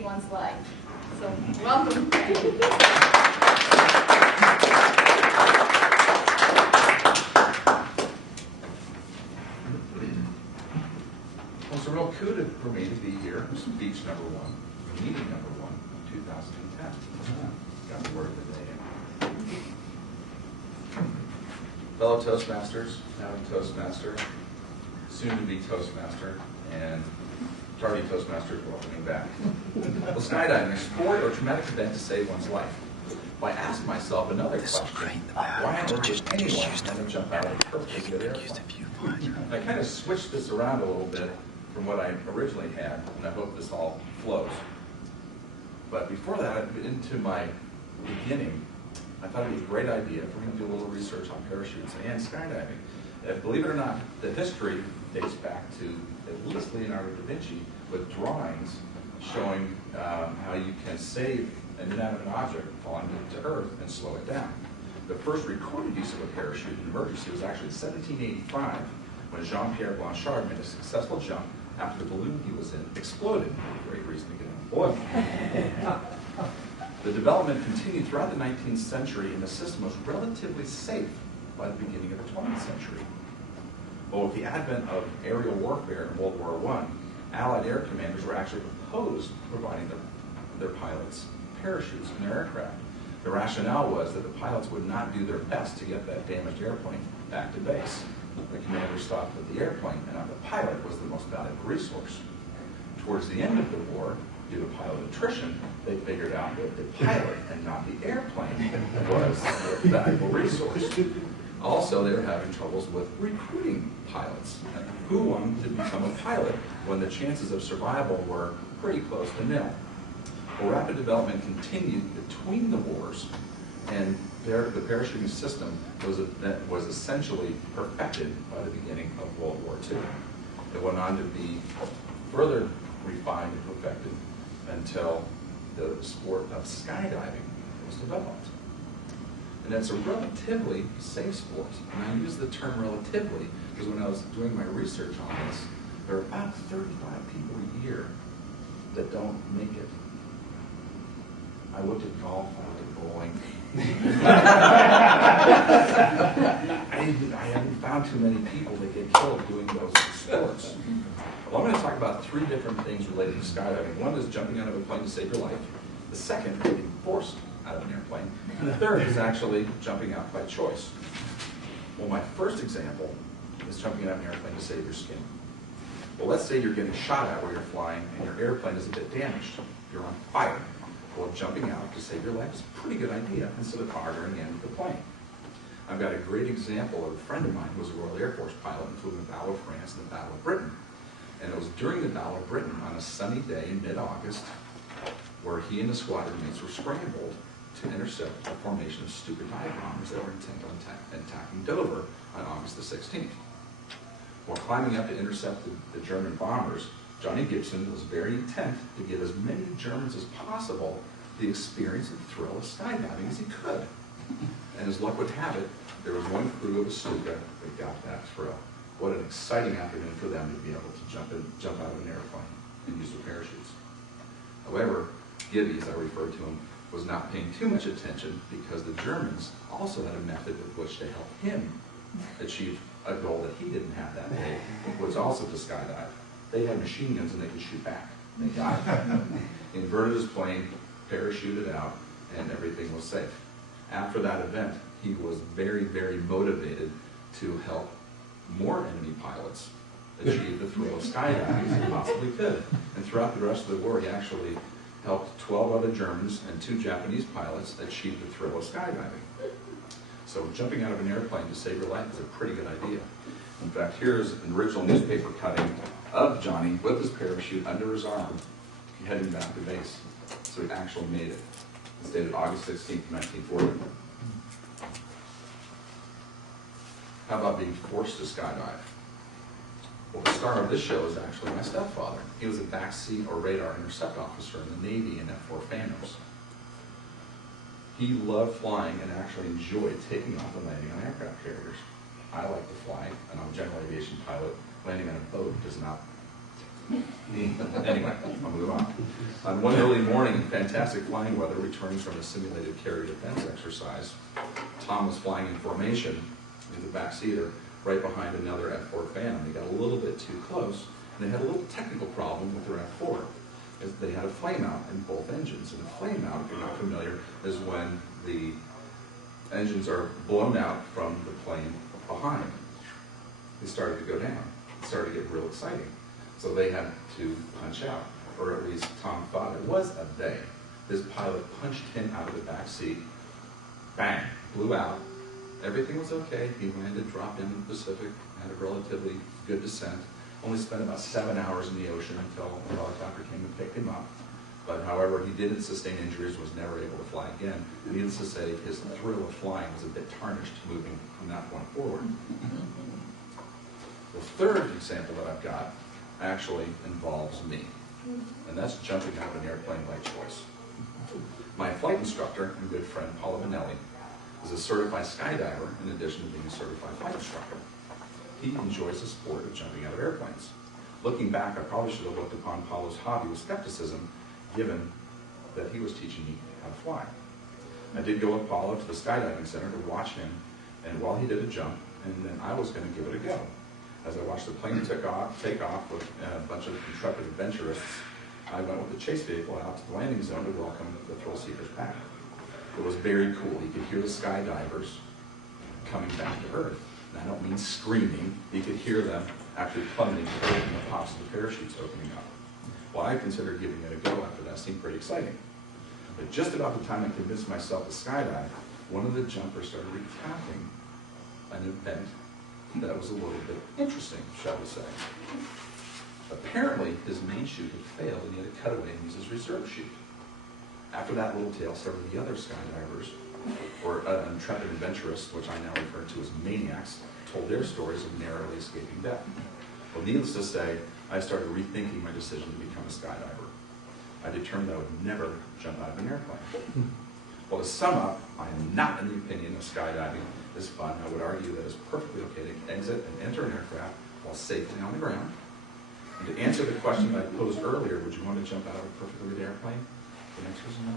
save one's life. So, welcome. Well, it's a real coup for me to be here. Speech number 1, meeting number 1 in 2010. Got the word of the day. Fellow Toastmasters, now a Toastmaster, soon to be Toastmaster, and tardy Toastmasters welcoming back. Well, skydiving, a sport or traumatic event to save one's life. Well, I asked myself another question. Why on earth would anyone want to jump out of a perfectly good airplane? I kind of switched this around a little bit from what I originally had, and I hope this all flows. But before that, into my beginning, I thought it was a great idea for me to do a little research on parachutes and skydiving. Believe it or not, the history dates back to at least Leonardo da Vinci with drawings showing how you can save an inanimate object falling to earth and slow it down. The first recorded use of a parachute in emergency was actually in 1785 when Jean-Pierre Blanchard made a successful jump after the balloon he was in exploded. Great reason to get on board. The development continued throughout the 19th century, and the system was relatively safe by the beginning of the 20th century. But with the advent of aerial warfare in World War I, Allied air commanders were actually opposed to providing their pilots parachutes in their aircraft. The rationale was that the pilots would not do their best to get that damaged airplane back to base. The commanders thought that the airplane and not the pilot was the most valuable resource. Towards the end of the war, due to pilot attrition, they figured out that the pilot and not the airplane was the valuable resource. Also, they were having troubles with recruiting pilots. Who wanted to become a pilot when the chances of survival were pretty close to nil? Well, rapid development continued between the wars, and the parachuting system was essentially perfected by the beginning of World War II. It went on to be further refined and perfected until the sport of skydiving was developed. And it's a relatively safe sport. And I use the term relatively because when I was doing my research on this, there are about 35 people a year that don't make it. I looked at golf, I looked at bowling. I haven't found too many people that get killed doing those sports. Well, I'm going to talk about 3 different things related to skydiving. One is jumping out of a plane to save your life. The second is being forced out of an airplane. And the third is actually jumping out by choice. Well, my first example is jumping out of an airplane to save your skin. Well, let's say you're getting shot at where you're flying and your airplane is a bit damaged. You're on fire. Well, jumping out to save your life is a pretty good idea instead of murdering the end of the plane. I've got a great example of a friend of mine who was a Royal Air Force pilot and flew in the Battle of France and the Battle of Britain. And it was during the Battle of Britain on a sunny day in mid-August where he and his squadron mates were scrambled to intercept a formation of stupid dive bombers that were intent on attacking Dover on August the 16th. While climbing up to intercept the German bombers, Johnny Gibson was very intent to get as many Germans as possible the experience and thrill of skydiving as he could. And as luck would have it, there was one crew of a Stuka that got that thrill. What an exciting afternoon for them to be able to jump out of an airplane and use their parachutes. However, Gibby, as I refer to him, was not paying too much attention because the Germans also had a method with which to help him achieve a goal that he didn't have that day, was also to skydive. They had machine guns and they could shoot back. They got it. Inverted his plane, parachuted out, and everything was safe. After that event, he was very, very motivated to help more enemy pilots achieve the thrill of skydiving as he possibly could. And throughout the rest of the war, he actually helped 12 other Germans and 2 Japanese pilots achieve the thrill of skydiving. So jumping out of an airplane to save your life is a pretty good idea. In fact, here's an original newspaper cutting of Johnny with his parachute under his arm, heading back to base. So he actually made it. It's dated August 16th, 1940. How about being forced to skydive? Well, the star of this show is actually my stepfather. He was a backseat or radar intercept officer in the Navy in F-4 Phantoms. He loved flying and actually enjoyed taking off and landing on aircraft carriers. I like to fly, and I'm a general aviation pilot. Landing on a boat does not Anyway, I'll move on. On one early morning in fantastic flying weather, returning from a simulated carrier defense exercise, Tom was flying in formation in the backseater right behind another F4 fan. They got a little bit too close, and they had a little technical problem with their F4. Is they had a flame out in both engines. And a flame out, if you're not familiar, is when the engines are blown out from the plane behind. They started to go down. It started to get real exciting. So they had to punch out, or at least Tom thought it was a they. His pilot punched him out of the back seat. Bang, blew out. Everything was okay. He landed, dropped in the Pacific, had a relatively good descent. Only spent about 7 hours in the ocean until a helicopter came and picked him up. But however, he didn't sustain injuries, was never able to fly again. And needless to say, his thrill of flying was a bit tarnished moving from that point forward. The third example that I've got actually involves me. And that's jumping out of an airplane by choice. My flight instructor and good friend, Paula Vanelli, is a certified skydiver in addition to being a certified flight instructor. He enjoys the sport of jumping out of airplanes. Looking back, I probably should have looked upon Paolo's hobby with skepticism, given that he was teaching me how to fly. I did go with Paolo to the skydiving center to watch him, and while he did a jump, and then I was going to give it a go. As I watched the plane take off with a bunch of intrepid adventurists, I went with the chase vehicle out to the landing zone to welcome the thrill seekers back. It was very cool. You could hear the skydivers coming back to Earth. And I don't mean screaming. You could hear them actually plummeting to Earth and the pops of the parachutes opening up. Well, I considered giving it a go after that. Seemed pretty exciting. But just about the time I convinced myself to skydive, one of the jumpers started recounting an event that was a little bit interesting, shall we say. Apparently, his main chute had failed and he had to cut away and use his reserve chute. After that little tale, several of the other skydivers, or intrepid adventurers, which I now refer to as maniacs, told their stories of narrowly escaping death. Well, needless to say, I started rethinking my decision to become a skydiver. I determined I would never jump out of an airplane. Well, to sum up, I am not in the opinion of skydiving is fun. I would argue that it's perfectly okay to exit and enter an aircraft while safely on the ground. And to answer the question that I posed earlier, would you want to jump out of a perfectly good airplane? The answer is no.